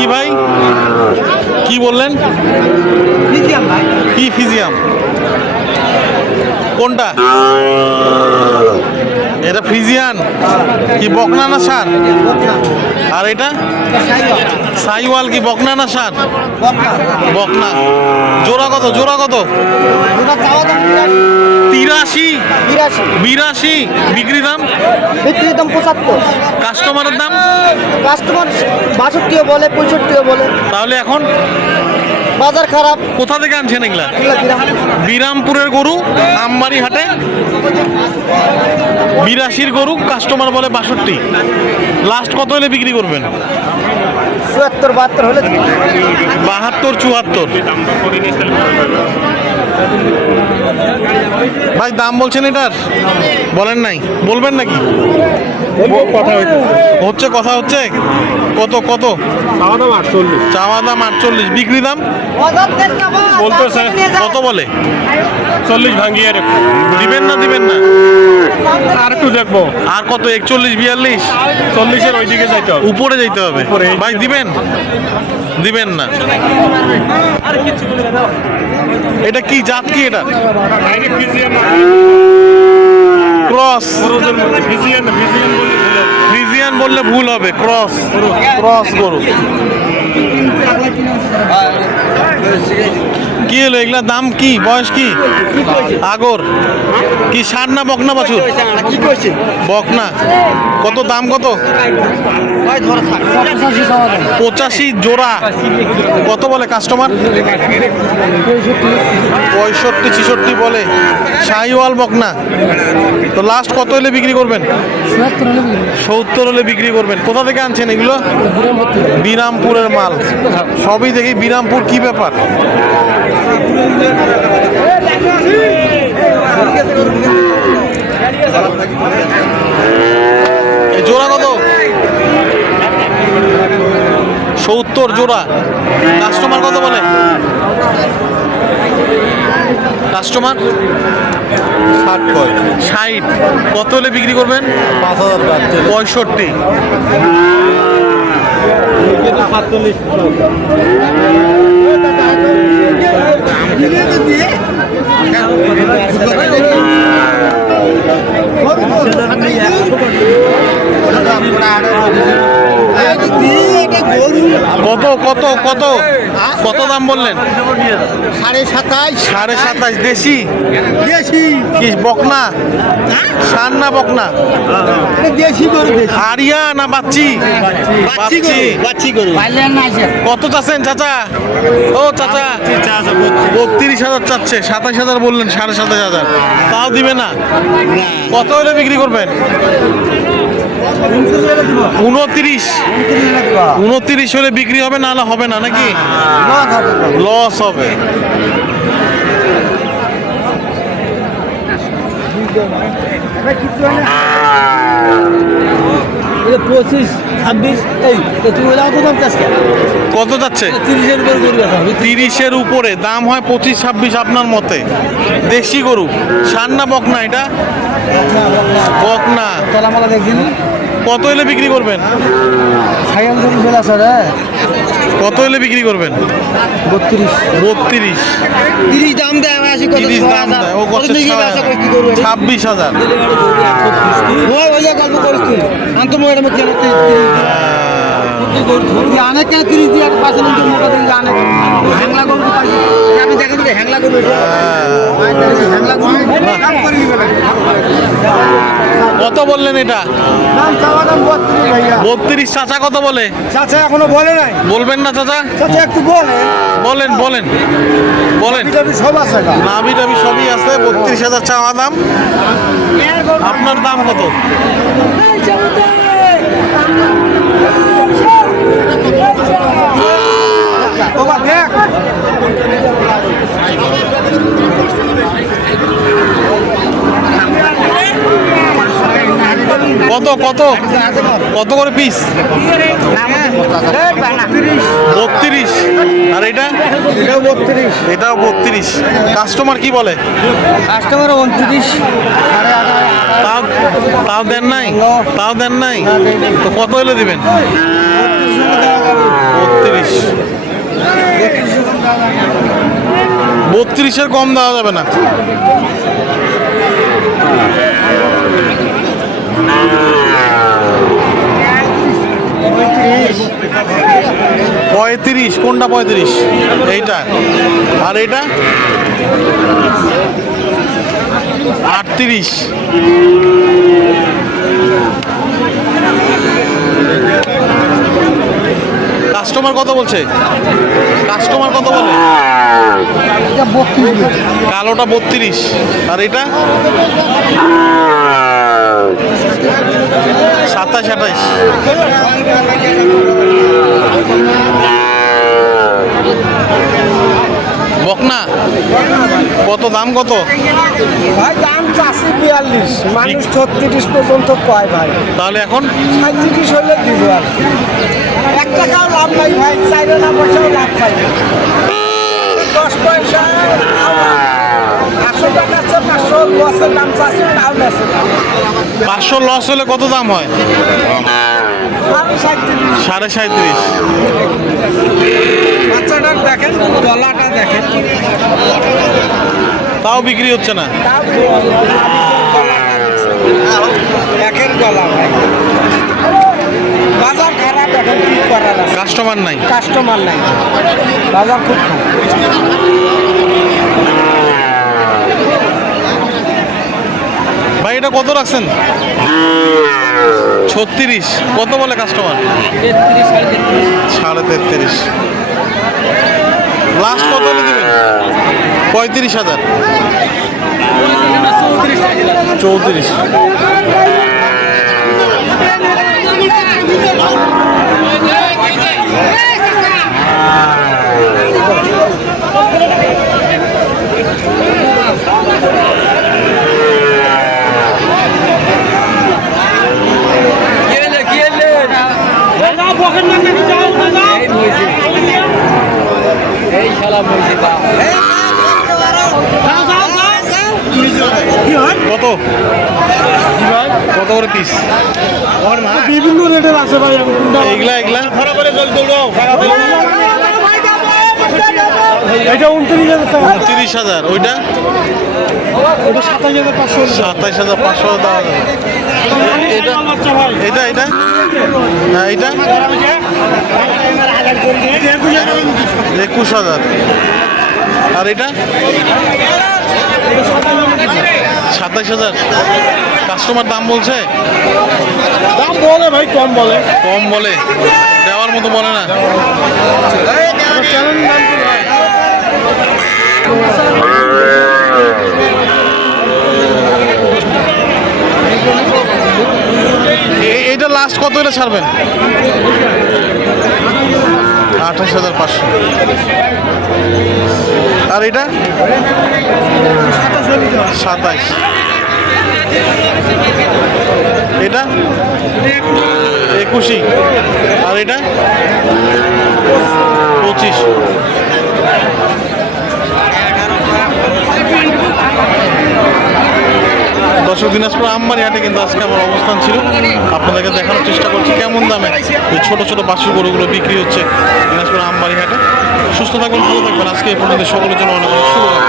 কি ভাই কি বললেন? ফিজিয়াম ভাই। কি ফিজিয়াম? কোনটা? এটা ফ্রিজিয়ান কি বকনা না সার? আর এটা সাইওয়াল কি বকনা না সার? বকনা। জোড়া কত? জোড়া কত? 83 82 বিক্রি দাম? বিক্রির দাম 75। কাস্টমারের দাম? কাস্টমার 62 বলে, 65 বলে। তাহলে এখন বাজার খারাপ। কোথা থেকে আনছেন এগুলা? বিরামপুরের গরু আমবাড়ি হাটে 82 গরু, কাস্টমার বলে 62। লাস্ট কত হলে বিক্রি করবেন? 74 72 হলে 72 74। ভাই দাম বলছেন এটার? বলেন নাই, বলবেন নাকি? হচ্ছে কথা হচ্ছে। কত কত? চাওয়া দাম 48, বিক্রি দাম বলতেছে কত বলে? 40 ভাঙিয়ে দিবেন না দিবেন না? আর একটু দেখবো। আর কত? 41 42? 40-এর ওইদিকে যাইতে হবে। উপরে যাইতে হবে। ভাই দিবেন? দিবেন না? এটা কি জাত? কি এটা? ডাইরেক্ট ফিজিয়ান না, ক্রস। গরুদের মধ্যে ফিজিয়ান না, ফ্রিজিয়ান বললে ভুল হবে। ক্রস, ক্রস গরু। কি হলো এগুলা? দাম কি? বয়স কি? আগর কি ষাট না বকনা বাছুর? কি কইছে? বকনা। কত দাম? কত? 85 জোড়া। কত বলে কাস্টমার? 65 66 বলে। শাহিওয়াল বকনা। তো লাস্ট কত হলে বিক্রি করবেন? 70 হলে বিক্রি করবেন। কোথা থেকে আনছেন এগুলো? বিরামপুরের মাল। সবই দেখি বিরামপুর। কি ব্যাপার? এই জোড়া কত? 70 জোড়া। কাস্টমার কত বলে? কাস্টমার 60। কত হলে বিক্রি করবেন? 65। কত কত কত কত দাম বললেন? 27.5 27.5। দেশি দেশি কি বকনা? সার না বকনা? দেশি গরু। আরিয়া না বাচ্চি? বাচ্চি গরু। পাইলেন না আছে। কত চাচ্ছেন চাচা? ও চাচা 32,000 চাচ্ছে। 27,000 বললেন, 27,500। তাও দিবে না? কত হলে বিক্রি করবেন? 29। 29 হলে বিক্রি হবে, না হলে হবে না নাকি? লস হবে। এটা 25 26 এই তো তুমি বলে কত দাম চাচ্ছ? কত যাচ্ছে? 30 এর উপর গরু আছে। 30-এর উপরে দাম হয় 25 26 আপনার মতে। দেশি গরু সার না বকনা? এটা বকনা। তলামালা দেখছিস? কত হলে বিক্রি করবেন? খাইয়াল গরু চলে আসে রে। কত হলে বিক্রি করবেন? 32 32। 30 দাম দেয় আমি আসি কত 30 দাম দেয়। ও কত? 26,000। ওই ওই গল্প করিস তুই। আন্ত মোড়ের মধ্যে আনে কেন 30 দিয়ে পাশে নিতে মোটা দিন আনে হ্যাংলা গরু পাই। আমি দেখেন যে হ্যাংলা গরু হ্যাংলা গরু দাম করে নিবে। কত বললেন এটা? দাম চাওয়া দাম 32 ভাইয়া। 32। চাচা কত বলে? চাচা এখনো বলে নাই। বলবেন না চাচা? চাচা একটু বলে। বলেন বলেন বলেন। এটা সব আছে গা। নাভি টাভি সবই আছে। 32,000 চাওয়া দাম। আপনার দাম কত? বাবা দেখ কত কত কত করে পিস? 32। আর এটা? এটাও 32। এটাও 32। কাস্টমার কি বলে? কাস্টমার 29 তাও তাও দেন নাই? তাও দেন নাই? তো কত হলে দিবেন? 32। 35-এর কম দেওয়া যাবে না। পঁয়ত্রিশ, কোনটা 35? এইটা। আর এইটা 38। কাস্টমার কত বলছে? কাস্টমার কত বলে? কালোটা 32। আর এটা 27-28। বকনা কত দাম কত? ভাই দাম 42, মানুষ 36 পর্যন্ত কয় ভাই। তাহলে এখন 37 হলে দিব আর 1 টাকাও লাভ নাই ভাই, 4 আনা পয়সাও লাভ নাই। 10 পয়সা 500 টাকা আছে, 500 লসের দাম চাচ্ছে, তাও আছে 500 লস হলে কত দাম হয়? 37.5। বাচ্চাটার দেখেন, গলাটা দেখেন, তাও বিক্রি হচ্ছে না। একের গলা ভাই। বাজার খারাপ, এখন কি করার আছে? কাস্টমার নাই। কাস্টমার নাই, বাজার খুব খারাপ। ভাই এটা কত রাখছেন? 36। কত বলে কাস্টমার? 33.5। লাস্ট কত হলে দিবেন? 35,000। 34। কত কত করে পিস? বিভিন্ন রেটের আছে ভাই। এইগুলা এইগুলা এটা 29,000 টাকা, 29,000। ওইটা এটা 27,500। 27,500 দেওয়া যাবে। এটা এটা এটা হ্যাঁ এইটা 21,000। আর এটা 27,000। কাস্টমার দাম বলছে? দাম বলে ভাই, কম বলে। কম বলে, দেওয়ার মতো বলে না। এইটা লাস্ট কত হলে ছাড়বেন? 28,500। আর এটা 27। এটা 21। আর এটা 25। দর্শক, দিনাজপুর আমবাড়ি হাটে কিন্তু আজকে আমার অবস্থান ছিল। আপনাদেরকে দেখানোর চেষ্টা করছি কেমন দামে এই ছোট ছোট বাছুর গরুগুলো বিক্রি হচ্ছে দিনাজপুর আমবাড়ি হাটে। সুস্থ থাকবেন, ভালো থাকবেন। আজকে এই পর্যন্ত সকলের জন্য অনেক অনেক শুভকামনা।